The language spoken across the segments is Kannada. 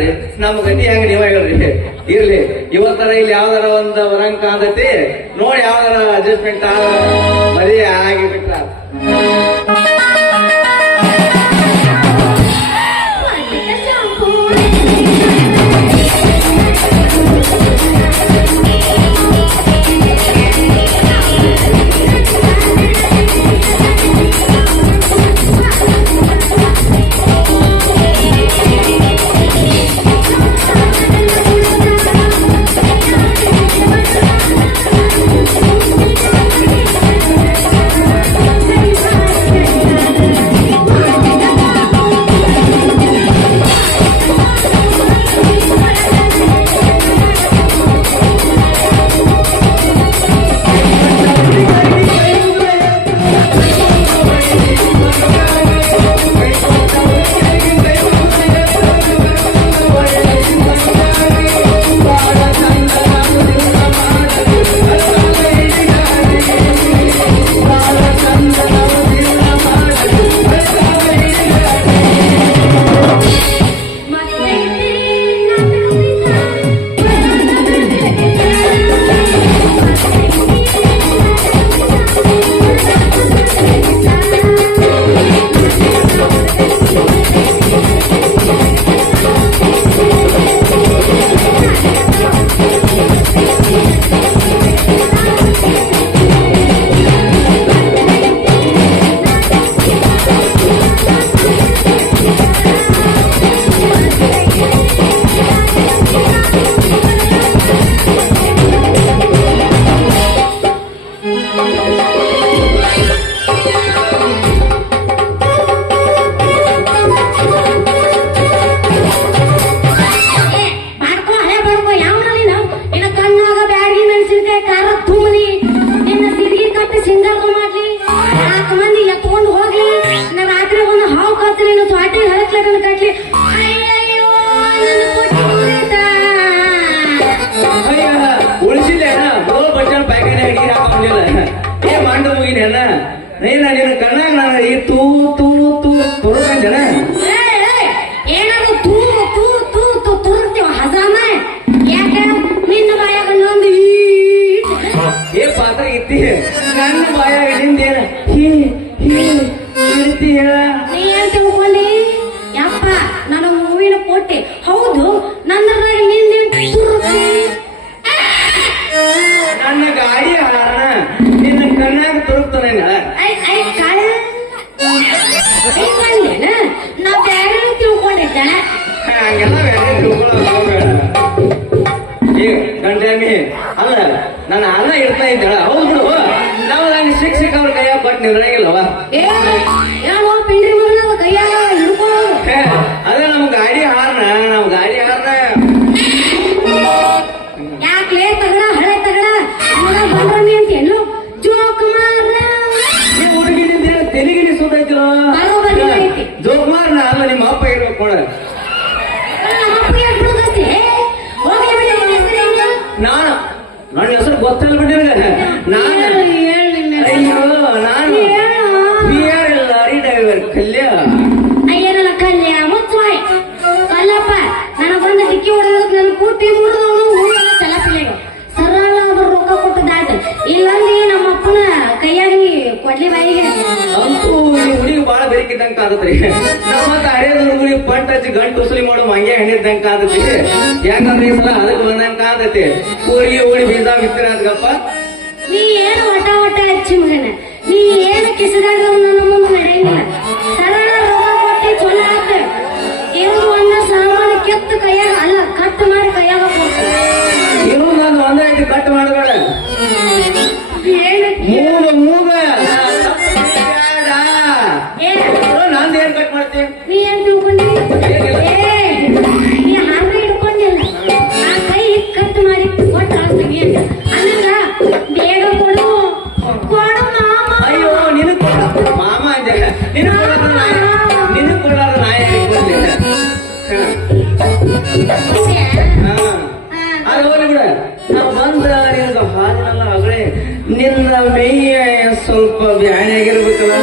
ರೀ ನಮ್ಮ ಗತಿ ಹೆಂಗ ನೀವ ಹೇಳ್ರಿ. ಇರ್ಲಿ ಇವತ್ತರ ಇಲ್ಲಿ ಯಾವ್ದಾರ ಒಂದ್ ವರಂಕ ಕಾಂತೈತಿ ನೋಡಿ ಯಾವ್ದಾರ ಅಡ್ಜಸ್ಟ್ಮೆಂಟ್ ಮದುವೆ ಆಗಿ ಬಿಟ್ರ ನೀನು ಕಣ್ಣಾಗ ನಾನು ಈ ತೂ ತೂ ತೂ ತುರ್ಕಂಜನ ಏನಾದ್ರು ತೂ ತೂ ತೂ ತೂ ತುರ್ತೀವ ಹಜಾಮ ಯಾಕೆ ನಿನ್ನ ಬಾಯಾಗ ಒಂದು ಏ ಪಾತ್ರ ಇತ್ತಿ ನನ್ನ ಬಾಯಾಗ ನಿಂದೇನ ಇರ್ತಿ ಹೇಳ ನೀ ಏನ್ ತಿಳ್ಕೊಂಡಿ ಯಪ್ಪ ನಾನು ಮೂವಿನ ಕೊಟ್ಟೆ ಹೌದು ನನ್ನದ್ರಾಗ ನಿಂದೇನ್ ತುರ್ತಿ ನನ್ನ ಗಾಡಿ ಹಾರಣ ನಿನ್ನ ಕಣ್ಣಾಗ ತುರುಕ್ತಾನೆ ನಾ ಬ್ಯಾರೆ ತಿಳ್ಕೊಂಡಿದ್ದೆ ಹಂಗೆಲ್ಲ ಬೇರೆ ತಿಳ್ಕೊಳ್ಳೋಬೇಡ. ಈಗ ಗಂಡಮಿ ಅಲ್ಲ ನನ್ನ ಅನ್ನ ಇಡ್ತಾ ಇದ್ದಾಳ ಹೌದು ಬಿಡು ನಾವು ನಂಗೆ ಶಿಕ್ಷಕ ಅವ್ರ ಕೈಯಾಗ ಬಟ್ ನಿದ್ರಾಗಿಲ್ಲವ ಏನೋ ಪಿಂಡ್ರಿ ಮಗನ ಕೈಯಾಗ ಹಿಡ್ಕೊಳ್ಳೋದು ಅದೇ ನಮ್ ಗಾಡಿ ಹಾರಣ ನಮ್ ಗಾಡಿ ಹಾರಣ ಯಾಕ್ಲೇ ತಗಡ ಹಳೆ ತಗಡ ಬಂದ್ರಿ ಅಂತ ಎಲ್ಲೋ ಜೋಕ್ ಮಾರ ಹುಡುಗಿನಿಂದ ತೆಲಿಗಿನಿ ಸುತ್ತೈತಿರೋ ಜೋಕುಮಾರ್ ಅಲ್ಲ ನಿಮ್ಮ ಅಪ್ಪ ಇರ್ಬೇಕು ಕೂಡ ನಾನು ನನ್ನ ಹೆಸರು ಗೊತ್ತಲ್ಲ ಬಿಟ್ಟಿರ ನಾನು ಅಯ್ಯೋ ನಾನು ಲಾರಿ ಡ್ರೈವರ್ ಕಲ್ಯ ಅಯ್ಯನಲ್ಲ ಕಲ್ಯ ಮುಚ್ಚಾಯ್ ಕಲ್ಲಪ್ಪ ನನ್ನ ಬಂದ ಡಿಕ್ಕಿ ಹೊಡೆದಕ್ಕೆ ನನ್ನ ಕೂತಿ ಮುರಿದವನು ಚಲಪಿಲೆಗೆ ಸರಳ ರೊಕ್ಕ ಕೊಟ್ಟದಾಟ ಇಲ್ಲಂದ್ರೆ ನಮ್ಮ ಅಪ್ಪನ ಕೈಯಾಗಿ ಕೊಡ್ಲಿ ಬಾಯಿಗೆ ಅಂತೂ ಈ ಹುಡುಗಿ ಬಾಳ ಬೆರಕಿದ್ದಂಗ ಕಾದತ್ರಿ ನಮ್ಮ ಹರಿಯದ ಹುಡುಗಿ ಪಂಟ್ ಹಚ್ಚಿ ಗಂಟು ಉಸಲಿ ಮಾಡೋ ಮಂಗೆ ಹೆಣ್ಣಿದ್ದಂಗ ಕಾದತಿ ಯಾಕಂದ್ರೆ ಈ ಸಲ ಅದಕ್ಕೆ ಬಂದಂಗ ಕಾದತಿ ಊರಿಗೆ ಓಡಿ ಬೀಜ ಬಿತ್ತಿರ ಅದಕ್ಕಪ್ಪ ನೀ ಏನು ಒಟ ಒಟ ಹಚ್ಚಿ ಮಗನ ನೀ ಏನು ಕಿಸದಾಗ ನನ್ನ ಮುಂದೆ ನಡೆಯಂಗಿಲ್ಲ ಸರಳ ರೊಕ್ಕ ಕೊಟ್ಟಿ ಚೊಲ ಆತ ಏನು ಒಂದ ಸಾಮಾನು ಕೆತ್ತ ಕೈಯಾಗ ಅಲ್ಲ ಕಟ್ ಮಾಡಿ ಕೈಯಾಗ ಕೊಡ್ತಾರೆ ಇರು ನಾನು ಒಂದೇ ಐತಿ ಕಟ್ ಮಾಡಬೇಡ ಮೂಗ ಮೂಗ ನಂದು ಏನ್ ಕಟ್ ಮಾಡ್ತೀನಿ ನೀ ಏನ್ ತಿಳ್ಕೊಂಡಿ ನೀ ಹಾರ್ನ ಹಿಡ್ಕೊಂಡಿಲ್ಲ ಆ ಕೈ ಕಟ್ ಮಾಡಿ ಕೊಟ್ಟು ಕಳಿಸ್ತೀವಿ ಅಂತ ಅನ್ನಂಗ ಬೇಗ ಕೊಡು ಕೊಡು ಮಾಮ ಅಯ್ಯೋ ನಿನಗ್ ಕೊಡ ಮಾಮ ಅಂದೆ ನಿನಗ್ ಕೊಡಾರ ನಾಯ ಅದು ಹೋಗ್ಲಿ ಬಿಡ ನಾವು ಬಂದ ನಿನಗ ಹಾಲಿನಲ್ಲ ಆಗಲೇ ನಿನ್ನ ಮೇಯ ಸ್ವಲ್ಪ ಬ್ಯಾಣೆ ಆಗಿರ್ಬೇಕಲ್ಲ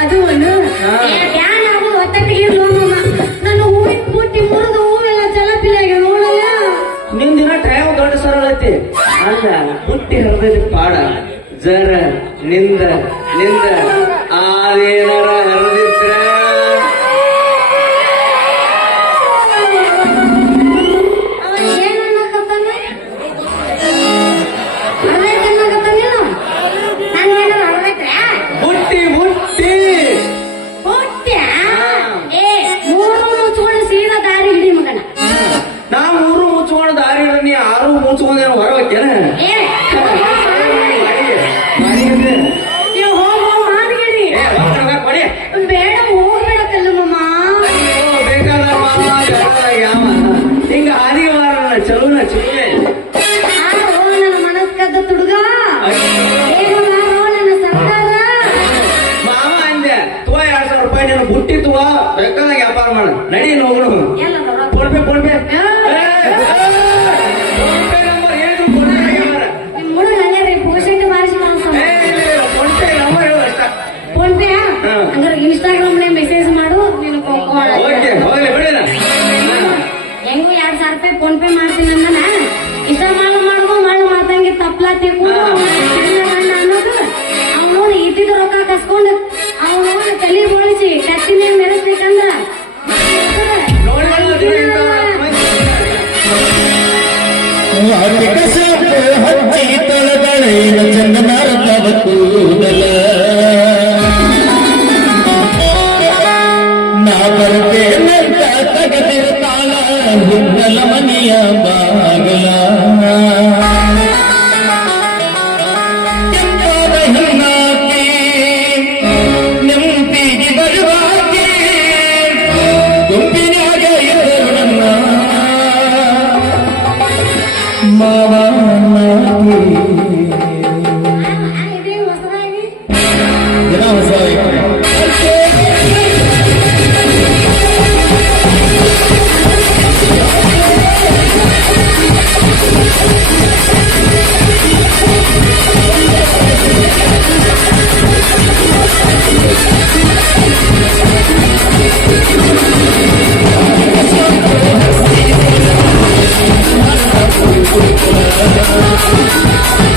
ಅದು ಬ್ಯಾನ್ ಆಗೋ ಒತ್ತಟ್ಟಿಗೆ ಹಾಲ ಹುಟ್ಟಿ ಹರಿದ ಪಾಡ ಜರ ನಿಂದ ನಿಂದ ಆದೇನರ ಹರಿದಿದ್ರ ಅವ ಏನ್ ಅನ್ನಕತ್ತಾನ? ಹರ್ದೈತ್ ಅನ್ನಕತ್ತಾನ ನೀನು? ನಂಗೇನಾರ ಹರ್ದೈತ್ರ್ಯಾ? ಹುಟ್ಟಿ ಹುಟ್ಟಿ ಹುಟ್ಟ್ಯಾ? ಏ, ಮೂರು ಮುಚ್ಕೊಂಡು ಸೀದಾ ದಾರಿ ಹಿಡಿ ಮಗನ. ನಾ ಮೂರು ಮುಚ್ಕೊಂಡು ದಾರಿ ಹಿಡ್ದು ನೀ ಆರು ಮುಚ್ಕೊಂಡ ಹೊರ ಹೋಗ್ತೇನ ಏ, ನೀವು ಹೋಗ್ ಮಾಡ್ಬೇಡಿ. ಬೇಡ, ಹೋಗ್ಬೇಡ ಕಲ್ಲು ಮಾಮ. ಹಿಂಗ ಹಾದಿ ವಾರ ಚಲೋನ ಚಲೋನೆ ಯಾರೋ ನನ್ನ ಮನಸ್ಕದ್ದ ತುಡುಗ, ಏನು ಯಾರೋ ನನ್ನ ಸರ್ದಾರ. ಮಾವ ಅಂದೆ ತುವ 2,000 ರೂಪಾಯಿ ನೀನು ಬುಟ್ಟಿ ತುವ ಬೇಕಾದಾಗ ವ್ಯಾಪಾರ ಮಾಡ ನಡಿ ಹೋಗೋಣ ಎಲ್ಲ ನೋಡೋದು. ಫೋನ್ಪೇ ಫೋನ್ಪೇ ನಿಮ್ ಹುಡುಗ ಅಲ್ಲೇ ರೀ ಪೋಷಣೆ ಮಾಡಿಸಿ ಮಾಡ್ತಾನ. ಫೋನ್ಪೇ ನಂಬರ್ ಹೇಳು ಅಷ್ಟ ಫೋನ್ ಪೇ ಹಂಗಾರೆ ಇನ್ಸ್ಟಾಗ್ರಾಮ್ ಮೆಸೇಜ್ ಮಾಡು, ನೀನು ಓಕೆ ಹೋಗ್ಲಿ ಬಿಡಿನ ಹೆಂಗು 2,000 ರೂಪಾಯಿ ಫೋನ್ ಪೇ ಮಾಡ್ತೀನಿ ಅಂದನ. ಇಷ್ಟ ಮಾಡುದು ಮಾಡಿ ಮಾತಂಗೆ ತಪ್ಲಾ ತಿಳ್ಕೊಂಡು ಅನ್ನೋದು ಅವನು ಇದ್ದಿದ್ದ ರೊಕ್ಕ ಕಸ್ಕೊಂಡು ಅವನು ತಲೆ ಬೋಳಿಸಿ ಕತ್ತಿನ ಮೆರೆಸ್ಬೇಕಂದ್ರ ಹಚ್ಚಿ ತೊಳಗಳೆ ಚಂದನಾರದ ಕೂದಲ ನಾ ಬರ್ತೇನಂತ ತಗದಿರ್ತಾಳ ಹುದ್ದಲ ಮನೆಯ ಬಾಗಲ ಕೆಂಪಾದ ಹೆಣ್ಣಾಕಿ ನೆಂಪಿಗೆ ಬರುವಾಕಿ ಗುಂಪಿನಾಗ ಇದ್ದರು ನನ್ನ ಇದೇ ಹೊಸದಾಗಿ ಜನ ಹೊಸ Thank you.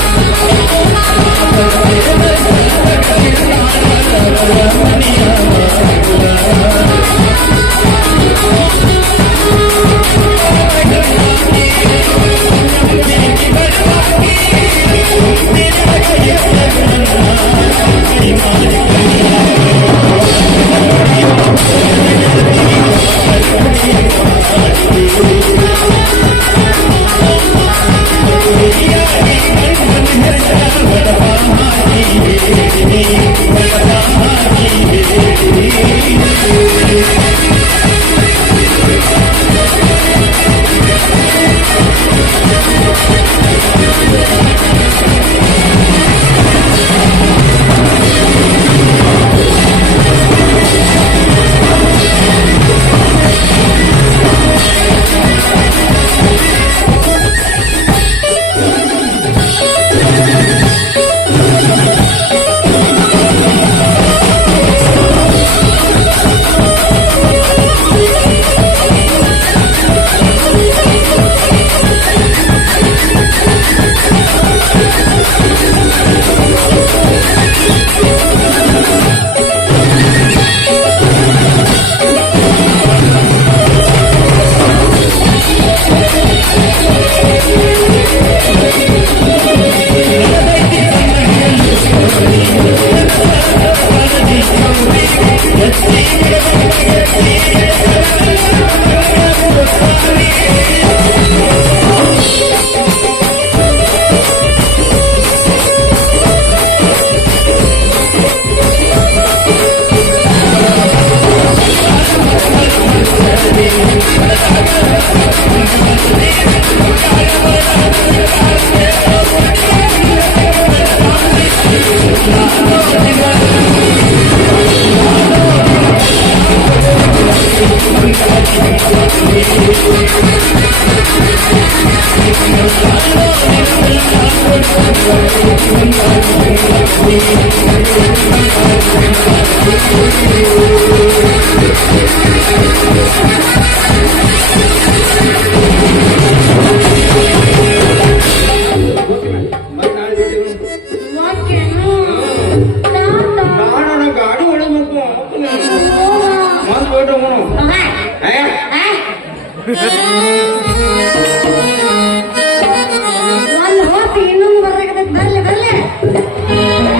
ಒಂದು ಹೋತಿ ಇನ್ನೊಂದು ಬರಕತ್ತೈತಿ ಬರ್ಲಿ ಬರ್ಲಿ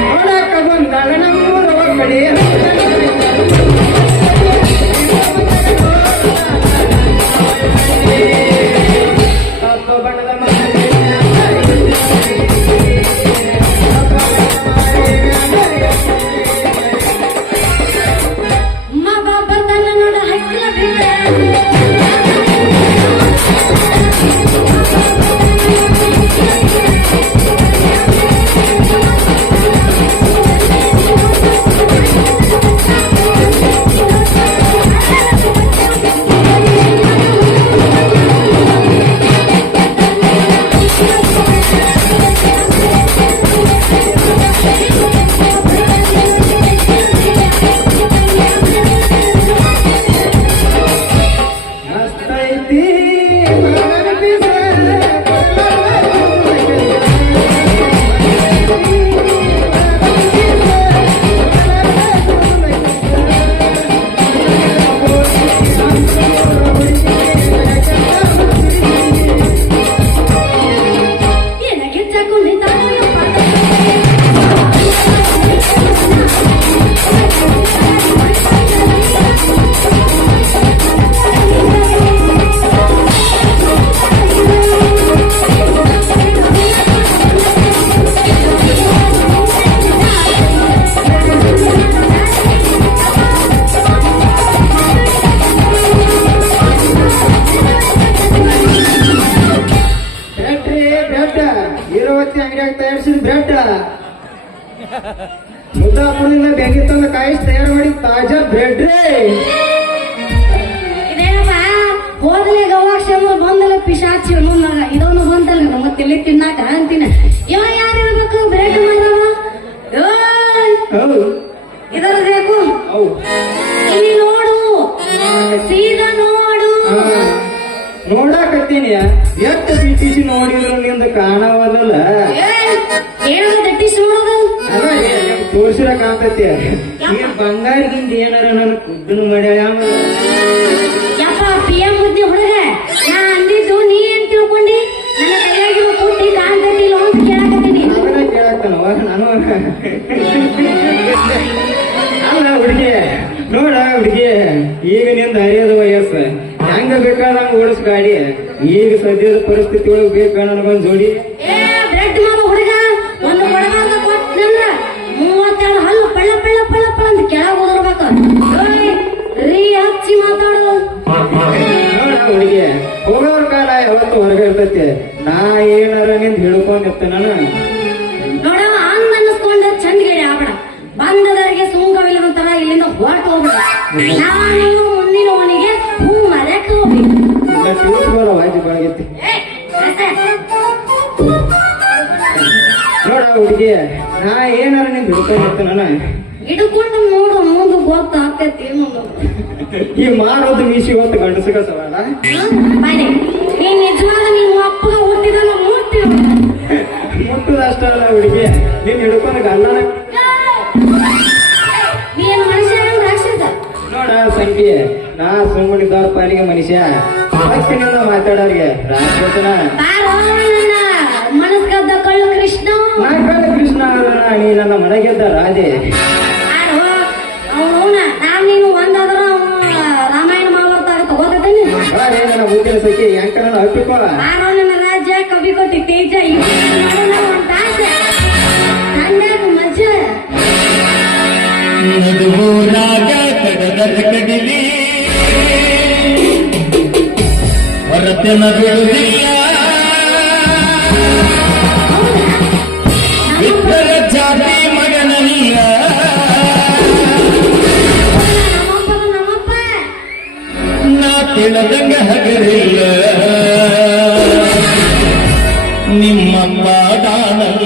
ನೋಡಾಕ ಬಂದಾಗ ನಮ್ಮೂರ ಕಡೆ ಕಪ್ಪ ಬಣ್ಣದ ಅಮ್ಮ ಬಾಬಾ ತನ್ನ ನೋಡ ಹಕ್ಕಿಲ ಬಿಟ್ಟ ಮಸ್ತೈತಿ ಏನಾಗಿ ಚಾಕೊಂಡಿದ್ದಾನೋ ಯಪ್ಪ ಬ್ರೆಡ್ ಇರುವತ್ತಿ ಅಂಗಡಿಯಾಗ ತಯಾರಿಸಿದ ಬ್ರೆಡ್ ಮುದ್ದಾಪುರದಿಂದ ಬೆಂಕಿ ತಂದು ಕಾಯಿಸಿ ತಯಾರು ಮಾಡಿ ತಾಜಾ ಬ್ರೆಡ್ ರೀ ಇದೇನಪ್ಪ ಹೋದಲೆ ಗವಾಕ್ಷಮ ಬಂದಲ್ಲ ಪಿಶಾಚಿ ಅನ್ನೋಣ ಇದೊಂದು ಬಂತಲ್ಲ ನಮ್ಮ ತಿಳಿ ತಿನ್ನಾಕ ಅಂತೀನಿ ಇವ ಯಾರಿರ್ಬೇಕು ಬ್ರೇಕ್ ಮಾಡವ ಹೌದು ಇದರ ಬೇಕು ಹೌದು ಇಲ್ಲಿ ನೋಡು ಸೀದಾ ನೋಡು ನೋಡಾಕತ್ತೀನಿ ಎಷ್ಟು ಬಿಟ್ಟಿಸಿ ನೋಡಿದ್ರು ನಿಂದ ಕಾಣವಲ್ಲ ಏನದ ದಟ್ಟಿಸಿ ನೋಡೋದು ಅದ ತೋರ್ಸಿರ ಕಾಣ್ತತಿ ಈ ಬಂಗಾರದಿಂದ ಏನಾರ ನನ್ನ ಕುದ್ದನು ಮಾಡ್ಯಾಳ ಯಪ್ಪ PM ಬುದ್ಧಿ ಹುಡುಗ ನಾ ಅಂದಿದ್ದು ನೀ ಏನ್ ತಿಳ್ಕೊಂಡಿ ನನ್ನ ಕೈಯಾಗಿರೋ ಪುಟ್ಟಿ ಕಾಣ್ತತಿಲ್ಲ ಅಂತ ಕೇಳಾಕತ್ತೀನಿ ಅವನ ಕೇಳಾಕ್ತಾನವ ನಾನು ಅಲ್ಲ ಹುಡುಗಿ ನೋಡ ಹುಡುಗಿ ಈಗ ನಿಂದ ಹರಿಯದ ವಯಸ್ಸು ಹೆಂಗ ಬೇಕಾದಂಗ ಓಡಿಸ್ ಗಾಡಿ ಈಗ ಸದ್ಯದ ಪರಿಸ್ಥಿತಿ ಒಳಗೆ ಬೇಕು ನನಗೊಂದ್ ಜೋಡಿ ಏ ಬ್ರೆಡ್ ಮಾಡ ಹುಡುಗ ಒಂದು ಕೊಡಬಾರ್ದ ಕೊಟ್ಟನಂದ್ರ 32 ಹಲ್ಲು ಪಳ್ಳ ಪಳ್ಳ ಪಳ್ಳ ಪಳ್ಳ ಅಂತ ಕೆಳಗ್ ಓದಿರ್ಬೇಕು ರೀ ಹಚ್ಚಿ ಮಾತಾಡು ನೋಡ ಹುಡುಗಿ ಹೋಗೋರ್ ಕಾಲ ಯಾವತ್ತು ಹೊರಗೆ ಇರ್ತೈತಿ ನಾ ಏನಾರ ನಿಂದ ಹಿಡ್ಕೊಂಡಿರ್ತೆ ನಾನು ನೋಡವ ಹಂಗ ಅನ್ನಿಸ್ಕೊಂಡ ಚಂದ್ಗೇಡಿ ಆಬೇಡ ಬಂದದರಿಗೆ ಸುಂಗವಿಲ್ಲದಂತರ ಇಲ್ಲಿಂದ ಹೊರಟು ಹೋಗ್ಬೇಡ ನಾನು ಮುಂದಿನ ಅವನಿಗೆ ಹೂ ಮರ್ಯಾಕ ಹೋಗ್ಬೇಕು ತಿಳಿಸ್ಬೋದ ವಾಜಿ ಬಾಗೈತಿ ಏ, ಅಷ್ಟೇ. ನೋಡ ಹುಡುಗಿ ನಾ ಏನಾರ ನಿಂದ ಹಿಡ್ಕೊಂಡಿರ್ತೆ ನಾನು ಹಿಡ್ಕೊಂಡು ನೋಡು ಮುಂದೆ ಗೊತ್ತಾಗ್ತೈತಿ ಏನು ಅನ್ನೋದು. ಈ ಮಾರೋದು ಮೀಸಿ ಹೊತ್ತು ಗಂಡಸಗ ಸವಾಲ ಬಾಯ್ಲೆ, ನೀನ್ ನಿಜವಾದ ನಿಮ್ಮ ಅಪ್ಪಗ ಹುಟ್ಟಿದಲ್ಲ ಮೂರ್ತಿ ಮುಟ್ಟುದಷ್ಟ ಅಲ್ಲ ಹುಡುಗಿ ನೀನ್ ಹಿಡ್ಕೊಂಡ ಗಲ್ಲನ ನೀನ್ ಮನುಷ್ಯ ರಾಕ್ಷಸ ನೋಡ ಸಂಖ್ಯೆ ನಾ ಸುಮ್ಮನಿದ್ದವ್ರ ಪಾಲಿಗೆ ಮನುಷ್ಯ ಹಕ್ಕಿನಿಂದ ಮಾತಾಡೋರಿಗೆ ರಾಕ್ಷಸನ ಬಾರೋ ನನ್ನ ಮನಸ್ಗದ್ದ ಕಳ್ಳು ಕೃಷ್ಣ ನಾ ಕಳ್ಳ ಕೃಷ್ಣ ಅವರನ್ನ ನೀ ನನ್ನ ಮನೆಗೆದ್ದ ರಾಧೆ ಬಾರೋ ಅವನ ನಾವ್ ನೀನು ಒಂದಾದ್ರ ರಾಮಾಯಣ ಮಹಾಭಾರತ ತಗೋತೇನೆ ಬಾರೇ ನನ್ನ ಬುದ್ಧಿನ ಸಖಿ ಹೆಂಕ ನನ್ನ ಹಪ್ಪಿಕೋ ಬಾರೋ ನನ್ನ ರಾಜ್ಯ ಕವಿ ಕೊಟ್ಟಿ ತೇಜ ತಂದಾಗ ಮಜಾ ನಡುವೂರಾಗ ಕಡಲದ ಕಡಿಲಿ ಹೊರತೆನ ಬಿಡುವುದಿಲ್ಲ ಇಬ್ಬರ ಜಾತಿ ಮಗನಲ್ಲ ನಮ್ಮಪ್ಪ ನಾ ತಿಳಿದಂಗ ಹಗರಿಲ್ಲ ನಿಮ್ಮಮ್ಮ ದಾನಲ್ಲ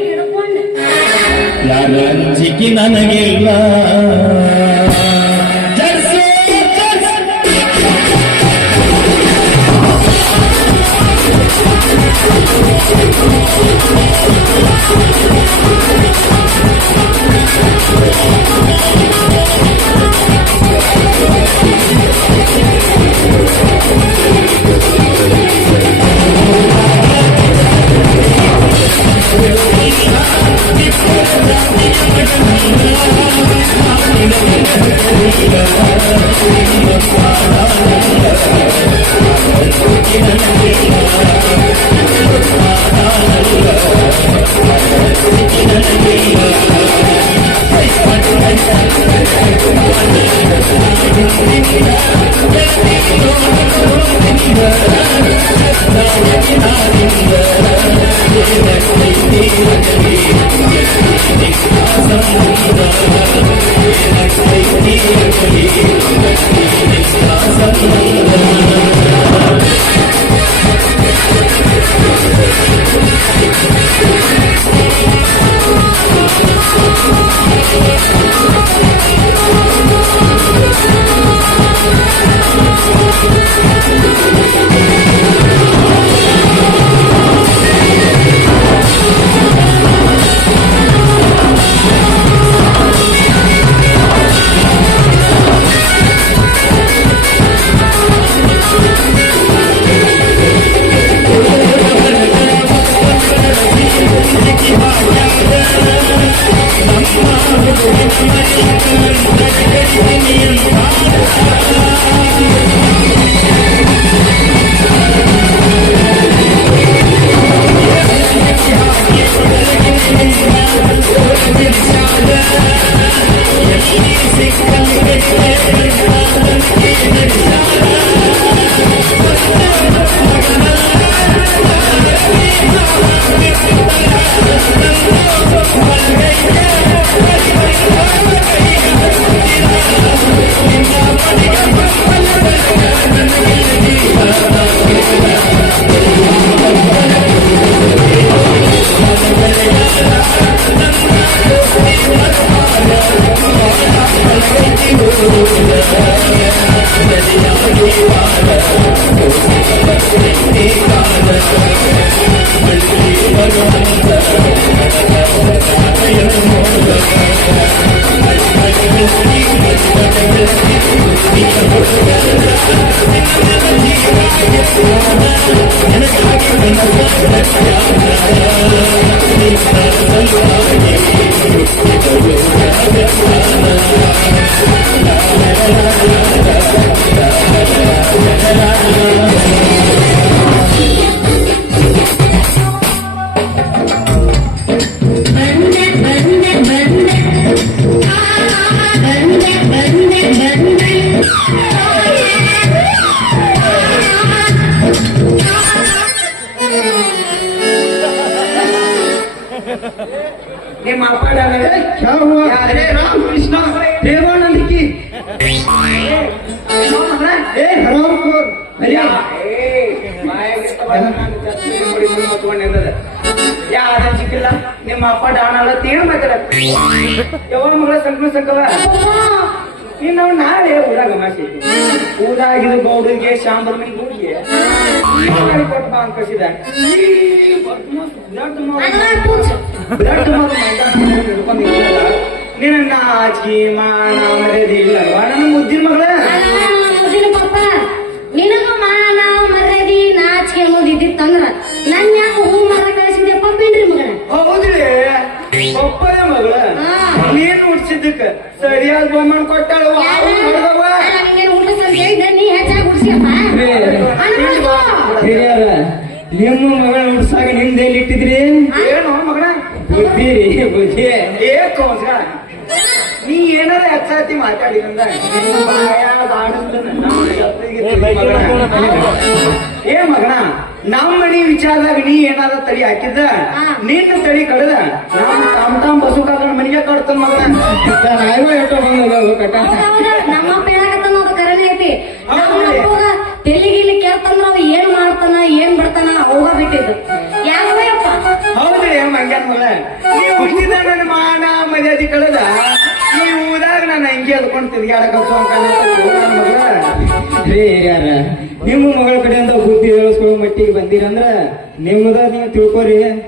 ಹಿಡ್ಕೊಂಡು ಯಾರ ಅಂಜಿಕೆ ನನಗಿಲ್ಲ ಜರ್ಸಿ, ಜರ್ಸಿ. ಸರಿಯಾಗಿ ಬಾಳ ಬರ್ತೀನಿ ಕಾಲ ಬಳ್ಳಿ ಬರುವಂತ ಬಂದೆ ಬಂದೆ ಬಂದೆ ಬಂದೆ ಬಂದೆ ಬಂದೆ ನಿಮ್ಮ ಅಪ್ಪ ಯಾರೇ ರಾಮಕೃಷ್ಣ ದೇವಾನಂದ की ಯಾರ ಸಿಕ್ಕಿಲ್ಲ ನಿಮ್ಮ ಅಪ್ಪ ಡಾಣ ತೀಳು ಮಾತಾಡ ಯಾವಾಗ ಮಗಳ ಸಂಕಲ ಸಂಕಲ ಇನ್ನು ನಾಳೆ ಊರಾಗ ಮಾಸಿ ಊರಾಗಿದ್ದು ಗೌಡರಿಗೆ ಶಾಂಬರ್ ಮನೆ ಗೌಡಿಗೆ ಕೊಟ್ಟು ಬಾ ಅಂತ ಕಳಿಸಿದ ಬ್ಲಡ್ ನಿನ್ನ ನಾಚಿ ಮಾನ ಮರ್ಯಾದಿಲ್ಲಲ್ವ ನನ್ನ ಮುದ್ದಿನ ಮಗಳ ಪಪ್ಪ ನಿನಗ ಮಾನ ಮರ್ಯಾದಿ ನಾಚಿಕೆ ಅನ್ನೋದಿದ್ದಿತ್ತಂದ್ರ ನನ್ ಯಾಕೆ ಹೂ ಮರ ಕಳಿಸಿದ್ಯಪ್ಪ ಬಿಡ್ರಿ ಮಗನ ಹೌದ್ರಿ ಒಪ್ಪದ ಮಗಳ ನೀನ್ ಉಡ್ಸಿದ್ದಕ್ಕ ಸರಿಯಾದ ಬಹುಮಾನ ಕೊಟ್ಟಾಳ ಊಟ ಸ್ವಲ್ಪ ಹೇಳಿದ್ದೆ ನೀ ಹೆಚ್ಚಾಗಿ ಉಡ್ಸಿಯಪ್ಪ ಹಿರಿಯರ ನಿಮ್ಮ ಮಗಳ ಉಡ್ಸಾಗ ನಿಮ್ದೇಲಿ ಇಟ್ಟಿದ್ರಿ ಏನು ಮಗಳ ಬುದ್ಧಿ ರೀ ಬುದ್ಧಿ ಏಕೋಸ ನೀ ಏನಾರ ಹೆಚ್ಚಾತಿ ಮಾತಾಡಿದಂದ ಏ ಮಗನ ನಮ್ಮ ಮನಿ ವಿಚಾರದಾಗ ನೀ ಏನಾರ ತಡಿ ಹಾಕಿದ್ದ ನಿನ್ನ ತಡಿ ಕಡದ ನಮ್ಮ ತಾಮ್ ಬಸುಕಾಗ ಮನಿಗೆ ಕಡ್ತಾನ ಮಗನ ಎಷ್ಟೋ ಬಂದ ಕಟ್ಟ ನಮ್ಮಪ್ಪ ಹೇಳಕತ್ತಾನ ಅದು ಕರೆನೇ ಐತಿ ತೆಲಿಗಿಲಿ ಕೇಳ್ತಾನ ಅವ ಏನ್ ಮಾಡ್ತಾನ ಏನ್ ಬಿಡ್ತಾನ ಹೋಗ ಬಿಟ್ಟಿದ್ದು ಯಾವಯ್ಯಪ್ಪ ಹೌದ್ರಿ ಮಂಗ್ಯಾನ ಮಗಳ ನೀ ಹುಟ್ಟಿದ ನನ್ನ ಮಾನ ಮರ್ಯಾದಿ ಕಳೆದ ಈ ಊರಾಗ ನಾನು ಹಂಗೆ ಅದ್ಕೊಂಡು ತಿರ್ಗಾಡಕ ಮಗಳ ರೇ ಹಿರಿಯಾರ ನಿಮ್ಮ ಮಗಳ ಕಡೆಯಿಂದ ಬುದ್ಧಿ ಹೇಳಿಸ್ಕೊಳ್ಳೋ ಮಟ್ಟಿಗೆ ಬಂದಿರಂದ್ರ ನಿಮ್ಮದ ನೀವು ತಿಳ್ಕೊರಿ ಏನ್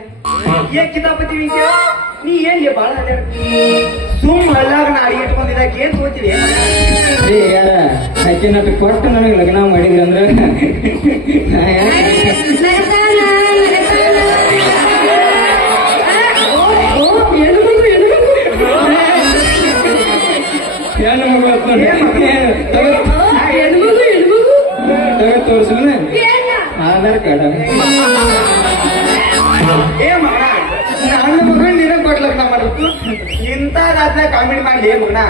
ಕಿತಾಪತಿ ವಿದ್ಯಾ ನೀ ಏನ್ ಬಾಳ ಸುಮ್ ಹಳ್ಳಾಗ ನಾ ಅಡಿಗೆ ಇಟ್ಕೊಂಡಿದ್ದಾಕ ಏನ್ ತೋತಿರಿ ರೇ ಯಾರ ಆಕೆ ನಟ ಕೊಟ್ಟು ನನಗೆ ಲಗ್ನ ಮಾಡಿದ್ರಂದ್ರ ಹೆಣ್ಣು ಮಗಳು ತೋರಿಸಲ ಆಧಾರ್ ಕಾರ್ಡ್ ಏ ಮಗನ ನನ್ನ ಮಗಳು ನಿನಗ್ ಕೊಟ್ಲಕ್ ನಾ ಮಾಡ್ಬೇಕು ಇಂತ ರಾತ್ನ ಕಾಮಿಡಿ ಮಾಡ್ಲಿ ಏ ಮಗನ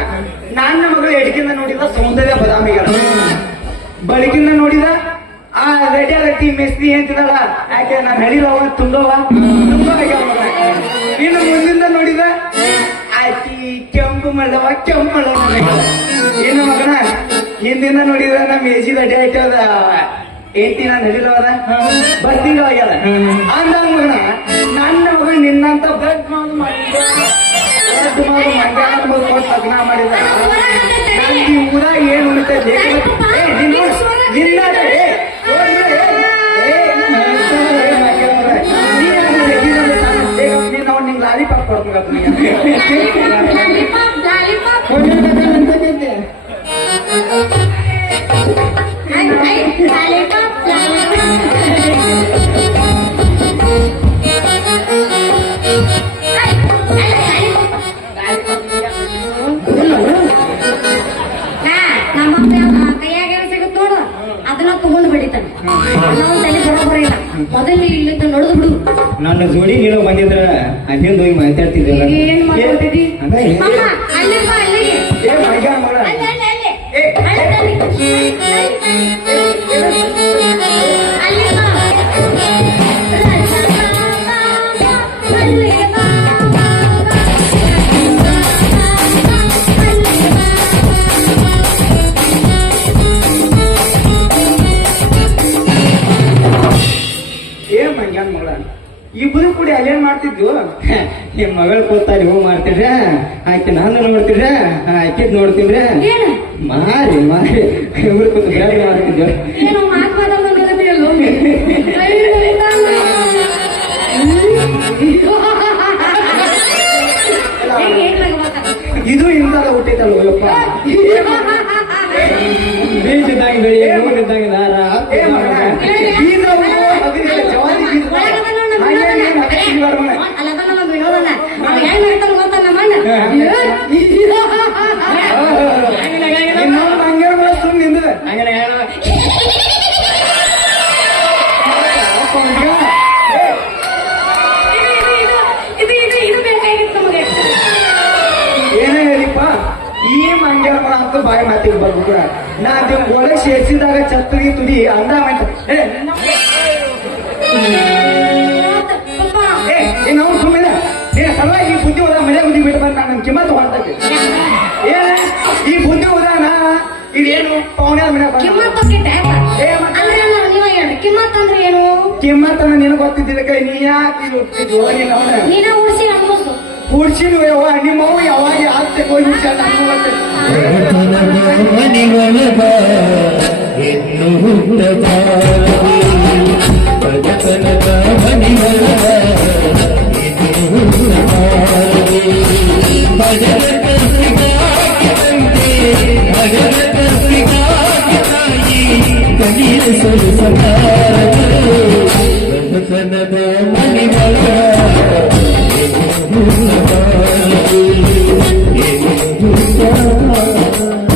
ನನ್ನ ಮಗಳು ಎಡಕಿಂದ ನೋಡಿದ ಸೌಂದರ್ಯ ಬದಾಮಿಗ ಬಳಿಕಿಂದ ನೋಡಿದ ಆ ರೆಡಿ ಮೆಸ್ತಿ ಅಂತಿದಲ್ಲ ಯಾಕೆ ನಾನು ನಡಿಲವ ತುಂಗವ ಆಗ್ಯಾವ ಮಗನ ಇನ್ನು ಮುಂದಿಂದ ನೋಡಿದ ಆಕಿ ಕೆಂಪು ಮಳ್ಳವ ಕೆಂಪು ಮಳ್ಳವ ಏನು ಮಗನ ಹಿಂದಿಂದ ನೋಡಿದ ನಮ್ಮ ಏಜಿ ರೆಡಿ ಆಯ್ತದ ಏಂತಿ ನಾನು ನಡಿಲವದ ಬರ್ತಿಂಗ ಆಗ್ಯಾರ ಅಂದಾಗ ಮಗನ ನನ್ನ ಮಗಳು ನಿನ್ನಂತ ಬ್ಲಡ್ ಮಾಡು ಮಾಡಿದ ಮಂಡ್ಯಾನ ಮಗಳು ಕೊಟ್ಟು ಲಗ್ನ ಮಾಡಿದ ಈ ಊರಾಗ ಏನು ಉಳಿತೈತಿ ನಿನ್ನ ನಿಂಗೆ ಲಾಲಿಪಾಪ್ ಕೊಡ್ಬೇಕಪ್ಪ ಮೊದಲು ಇಲ್ಲಿಂದ ನೋಡಿದ್ ಬಿಡು ನನ್ನ ಜೋಡಿ ನೀನು ಬಂದಿದ್ರ ಅಲ್ಲಿಂದ ಹೋಗಿ ಮಾತಾಡ್ತಿದ್ದೆ ಏನ್ ಮಾತಾಡ್ತಿದ್ದಿ ಏನ್ ಮಂಗ್ಯಾನ್ ಮಗಳ ಇಬ್ಬರು ಕೂಡಿ ಅಲ್ಲೇನ್ ಮಾಡ್ತಿದ್ವು ನಿಮ್ ಮಗಳು ಕೂತಾರಿ ಹೂ ಮಾಡ್ತಿದ್ರ ಆಕೆ ನಾನು ನೋಡ್ತಿದ್ರ ಆಕಿದ್ ನೋಡ್ತಿದ್ರ ಏನು ಮಾರಿ ಮಾರಿ ಇಬ್ರು ಕೂತು ಬೇರೆ ಮಾಡ್ತಿದ್ವು ಏನು ಮಾತಾಡೋ ಬಂದಿಲ್ಲೋ ಇದು ಇಂಥದ ಹುಟ್ಟಿತಲ್ವಪ್ಪ ಬೀಜದಂಗ ಬೆಳಿ ನೋಡಿದ್ದಂಗ ನಾರ ಈ ನಾವು ಅದ್ರಿಂದ ಜವಾರಿ ಹಂಗೆ ಸುಮ್ ನಿಂದ ಹಂಗನೆ ಹೇಳ ಏನೇ ಹೇಳಿಪ್ಪ ಈ ಮಂಗ್ಯಾರ ಅಂತ ಬಾಯಿ ಮಾತಿಗೆ ಬರ್ಬಿಟ್ರ ನಾ ಅದೇ ಒಳಗೆ ಸೇರಿಸಿದಾಗ ಛತ್ರಿ ತುದಿ ಅಂದ ನಾವು ಸುಮ್ಮನೆ ಏ ಸಲುವಾಗಿ ಈ ಬುದ್ಧಿ ಹೋದ ಮನೆ ಬುದ್ಧಿ ಬಿಟ್ಟು ಬಂದ ನನ್ ಕಿಮ್ಮತ್ ಹೊಂಟೈತಿ ಏನ ಈ ಬುದ್ಧಿ ಹೋದಾನ ಇದೇನು ಪವನ ಮನೆ ಕಿಮ್ಮತ್ ಅಂದ್ರೆ ಏನು ಕಿಮ್ಮತ್ತನ್ನ ನಿನಗೆ ಗೊತ್ತಿದ್ದಿದ್ದಕ್ಕೆ ನೀ ಯಾಕೆ ಹುಟ್ಟಿದ್ವು ನೀನ ಉಳಿಸಿ ಅನ್ಬೋದು ಹುಡ್ಸಿದ್ವು ಯವ್ವ ನಿಮ್ಮವು ಯಾವಾಗ ಆತ್ತೆ ಹೋಗಿ ಹುಡ್ಸ ಮನಿಗೊಳಗ ಇನ್ನು ಹುಟ್ಟಬಾರದು ಮನಿಗೊಳಗ ಇನ್ನು ಹುಟ್ಟಬಾರದು ಭಜನ ಕಲಿಯ ಸೊಲಸಬಾರದು ಬಡತನದ ಮನಿಗೊಳಗ ಇನ್ನು ಹುಟ್ಟಬಾರದು ಇನ್ನು ಹುಟ್ಟಬಾರದು